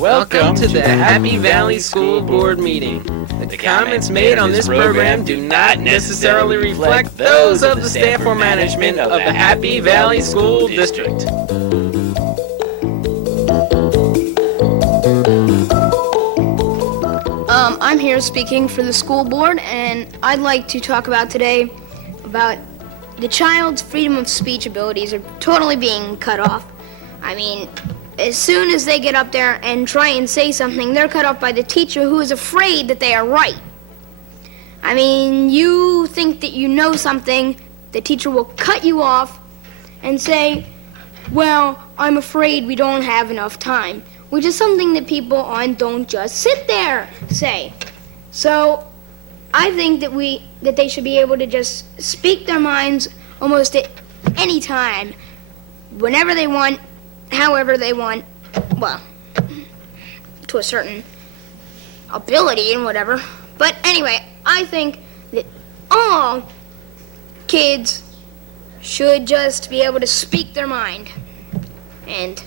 Welcome to the Happy Valley School Board meeting. The comments made on this program do not necessarily reflect those of the staff or management of the Happy Valley School District. I'm here speaking for the school board, and I'd like to talk about today about the child's freedom of speech abilities are totally being cut off. I mean, as soon as they get up there and try and say something, they're cut off by the teacher who is afraid that they are right. I mean, you think that you know something, the teacher will cut you off and say, well, I'm afraid we don't have enough time, which is something that people on Don't Just Sit There say. So I think that they should be able to just speak their minds almost at any time, whenever they want, however they want, well, to a certain ability and whatever. But anyway, I think that all kids should just be able to speak their mind. And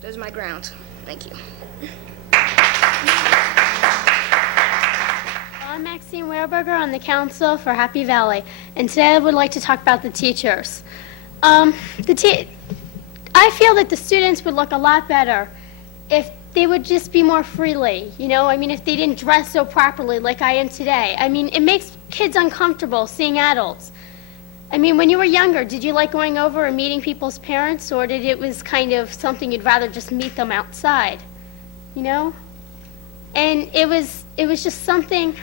those are my grounds. Thank you. I'm Maxine Wehrberger on the Council for Happy Valley, and today I would like to talk about the teachers. I feel that the students would look a lot better if they would just be more freely, if they didn't dress so properly like I am today. It makes kids uncomfortable seeing adults. When you were younger, did you like going over and meeting people's parents, or did it was kind of something you'd rather just meet them outside, And it was just something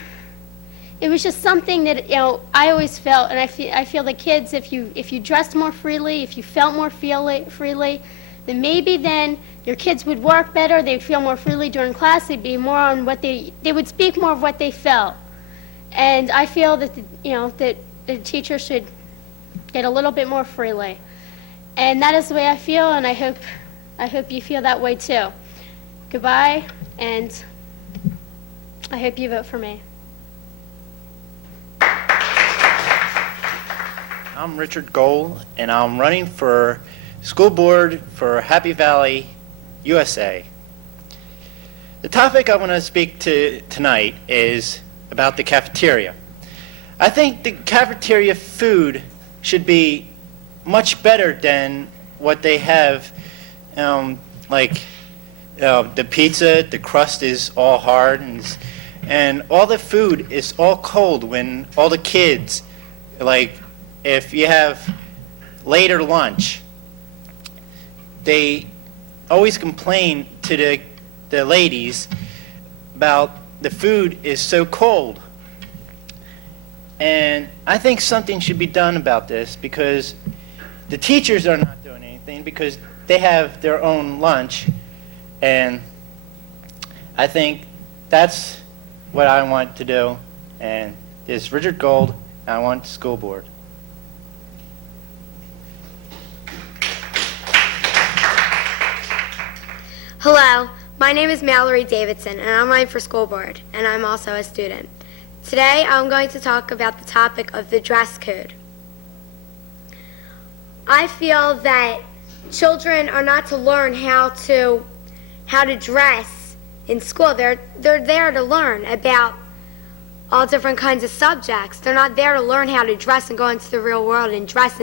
that, I always felt, and I feel that kids, if you dressed more freely, if you felt more freely, then maybe then your kids would work better, they'd feel more freely during class, they'd be more on they would speak more of what they felt. And I feel that, that the teacher should get a little bit more freely. And that is the way I feel, and I hope you feel that way too. Goodbye, and I hope you vote for me. I'm Richard Gold, and I'm running for school board for Happy Valley, USA. The topic I want to speak to tonight is about the cafeteria. I think the cafeteria food should be much better than what they have, the pizza, the crust is all hard, and all the food is all cold when all the kids, if you have later lunch, they always complain to the ladies about the food is so cold. And I think something should be done about this, because the teachers are not doing anything because they have their own lunch. And I think that's what I want to do. And this is Richard Gold, and I want school board. Hello, my name is Mallory Davidson, and I'm running for school board, and I'm also a student. Today, I'm going to talk about the topic of the dress code. I feel that children are not to learn how to dress in school. They're there to learn about all different kinds of subjects. They're not there to learn how to dress and go into the real world and dress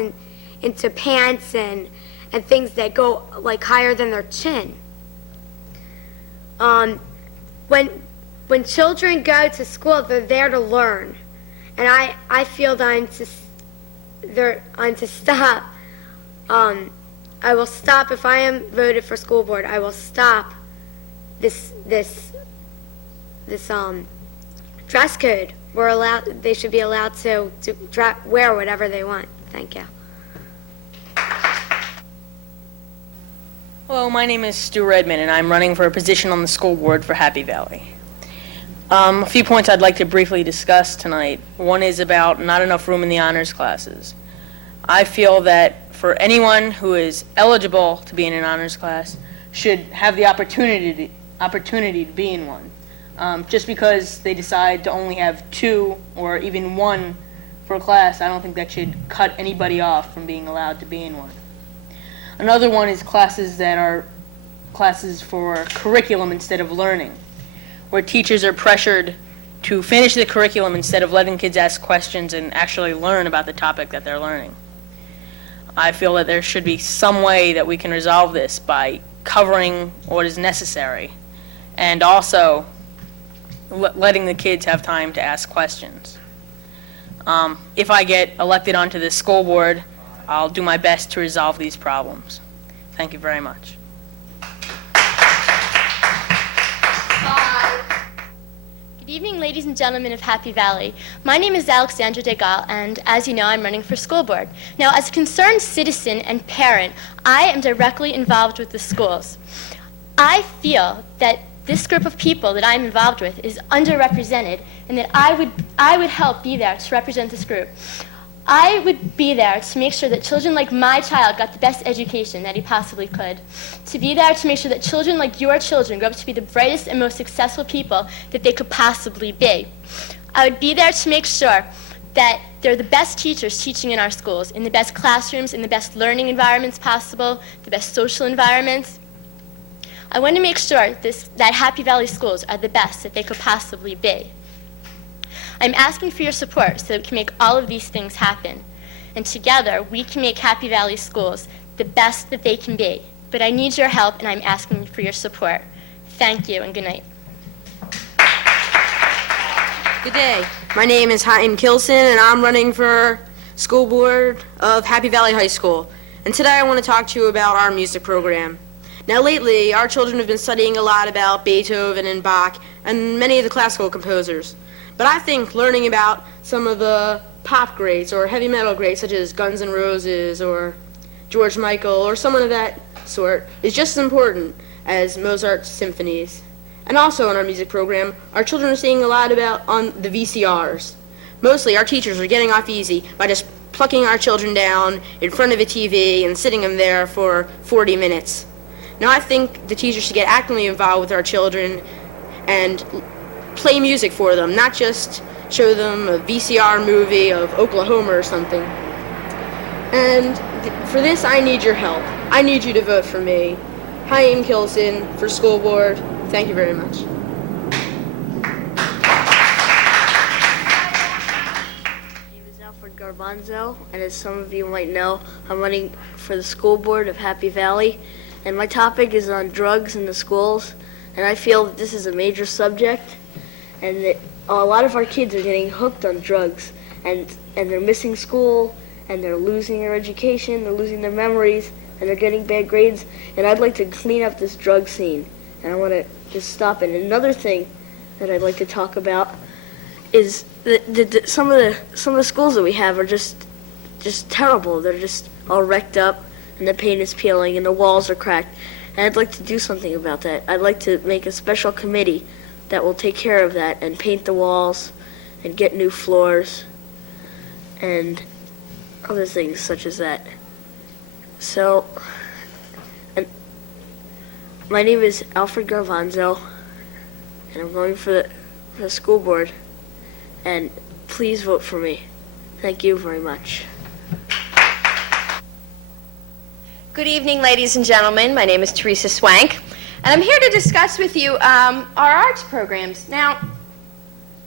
into pants and things that go higher than their chin. When children go to school, they're there to learn, and I feel that I'm to stop. I will stop if I am voted for school board. I will stop this dress code. They should be allowed to wear whatever they want. Thank you. Hello, my name is Stu Redman, and I'm running for a position on the school board for Happy Valley. A few points I'd like to briefly discuss tonight. One is about not enough room in the honors classes. I feel that for anyone who is eligible to be in an honors class should have the opportunity to be in one. Just because they decide to only have 2 or even 1 for a class, I don't think that should cut anybody off from being allowed to be in one. Another one is classes that are classes for curriculum instead of learning, where teachers are pressured to finish the curriculum instead of letting kids ask questions and actually learn about the topic that they're learning. I feel that there should be some way that we can resolve this by covering what is necessary and also letting the kids have time to ask questions. If I get elected onto this school board, I'll do my best to resolve these problems. Thank you very much. Good evening, ladies and gentlemen of Happy Valley. My name is Alexandra Degal, and as you know, I'm running for school board. Now, as a concerned citizen and parent, I am directly involved with the schools. I feel that this group of people that I'm involved with is underrepresented, and that I would help be there to represent this group. I would be there to make sure that children like my child got the best education that he possibly could. To be there to make sure that children like your children grow up to be the brightest and most successful people that they could possibly be. I would be there to make sure that they're the best teachers teaching in our schools, in the best classrooms, in the best learning environments possible, the best social environments. I want to make sure that Happy Valley schools are the best that they could possibly be. I'm asking for your support so that we can make all of these things happen. And together, we can make Happy Valley schools the best that they can be. But I need your help, and I'm asking for your support. Thank you, and good night. Good day. My name is Haim Kilson, and I'm running for school board of Happy Valley High School. And today I want to talk to you about our music program. Now lately, our children have been studying a lot about Beethoven and Bach and many of the classical composers. But I think learning about some of the pop greats or heavy metal greats such as Guns N' Roses or George Michael or someone of that sort is just as important as Mozart's symphonies. And also in our music program, our children are seeing a lot about on the VCRs. Mostly our teachers are getting off easy by just plucking our children down in front of a TV and sitting them there for 40 minutes. Now I think the teachers should get actively involved with our children and play music for them, not just show them a VCR movie of Oklahoma or something. And for this, I need your help. I need you to vote for me. Haim Kilson for school board. Thank you very much. My name is Alfred Garbanzo, and as some of you might know, I'm running for the school board of Happy Valley, and my topic is on drugs in the schools, and I feel that this is a major subject, and that a lot of our kids are getting hooked on drugs, and they're missing school, and they're losing their education, they're losing their memories, and they're getting bad grades, and I'd like to clean up this drug scene, and I want to just stop it. And another thing that I'd like to talk about is that some of the schools that we have are just terrible. They're just all wrecked up, and the paint is peeling, and the walls are cracked, and I'd like to do something about that. I'd like to make a special committee that will take care of that and paint the walls and get new floors and other things such as that. So, my name is Alfred Garbanzo, and I'm going for the school board, and please vote for me. Thank you very much. Good evening, ladies and gentlemen. My name is Teresa Swank, and I'm here to discuss with you our arts programs. Now,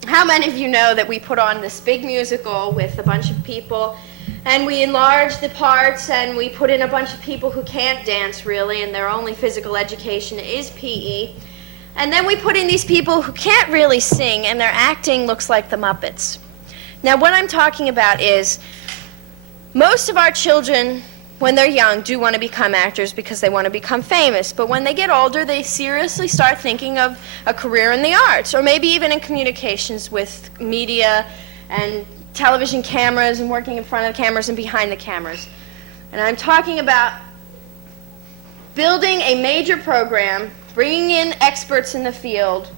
how many of you know that we put on this big musical with a bunch of people, and we enlarge the parts, and we put in a bunch of people who can't dance really, and their only physical education is PE, and then we put in these people who can't really sing, and their acting looks like the Muppets. Now, what I'm talking about is most of our children, when they're young, do want to become actors because they want to become famous. But when they get older, they seriously start thinking of a career in the arts, or maybe even in communications with media and television cameras and working in front of the cameras and behind the cameras. And I'm talking about building a major program, bringing in experts in the field,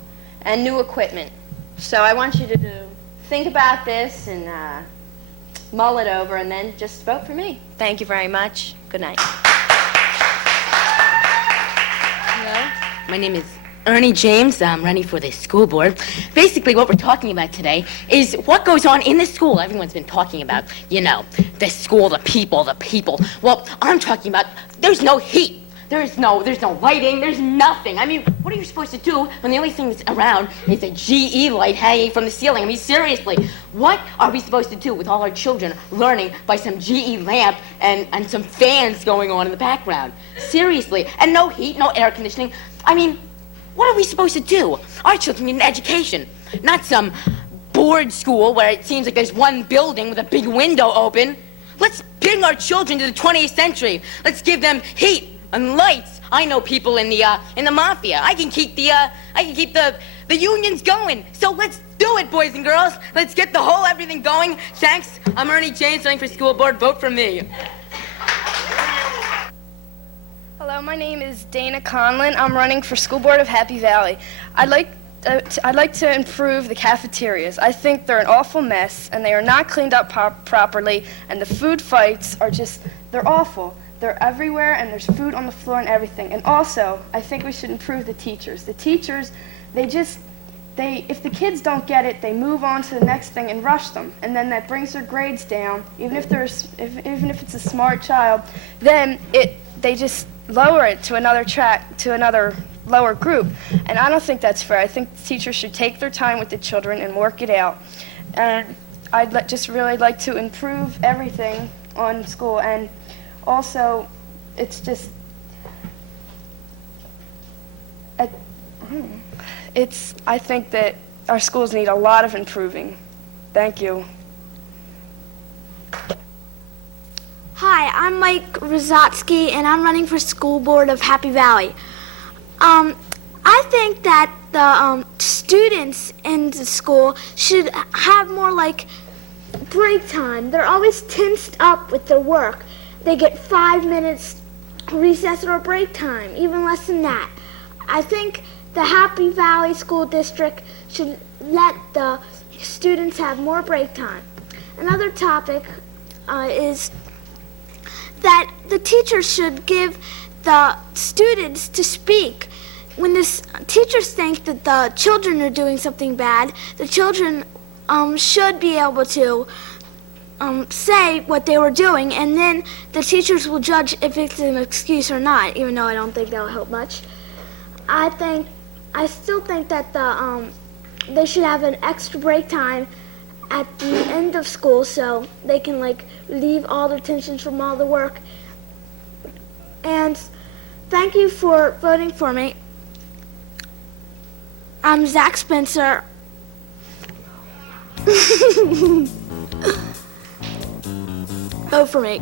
and new equipment. So I want you to think about this and mull it over, and then just vote for me. Thank you very much. Good night. Hello, my name is Ernie James. I'm running for the school board. Basically, what we're talking about today is what goes on in the school. Everyone's been talking about, you know, the school, the people. Well, I'm talking about there's no heat. There's no lighting, there's nothing. I mean, what are you supposed to do when the only thing that's around is a GE light hanging from the ceiling? I mean, seriously, what are we supposed to do with all our children learning by some GE lamp and some fans going on in the background? Seriously, and no heat, no air conditioning. I mean, what are we supposed to do? Our children need an education, not some board school where it seems like there's one building with a big window open. Let's bring our children to the 20th century. Let's give them heat and lights. I know people in the mafia. I can keep the unions going. So let's do it, boys and girls. Let's get the whole everything going. Thanks. I'm Ernie James, running for school board. Vote for me. Hello, my name is Dana Conlon. I'm running for school board of Happy Valley. I'd like to improve the cafeterias. I think they're an awful mess, and they are not cleaned up properly, and the food fights are they're awful. They're everywhere, and there's food on the floor and everything. And also, I think we should improve the teachers. The teachers, if the kids don't get it, they move on to the next thing and rush them, and then that brings their grades down. Even if it's a smart child, then they just lower it to another lower group, and I don't think that's fair. I think teachers should take their time with the children and work it out. And I'd just really like to improve everything on school, and also it's just I think that our schools need a lot of improving. Thank you. Hi, I'm Mike Rozotsky, and I'm running for school board of Happy Valley. I think that the students in the school should have more like break time. They're always tensed up with their work. They get 5 minutes recess or break time, even less than that. I think the Happy Valley School District should let the students have more break time. Another topic is that the teachers should give the students to speak. When the teachers think that the children are doing something bad, the children should be able to say what they were doing, and then the teachers will judge if it's an excuse or not, even though I don't think that will help much. I still think that they should have an extra break time at the end of school so they can relieve all their tensions from all the work. And thank you for voting for me. I'm Zach Spencer. Vote for me.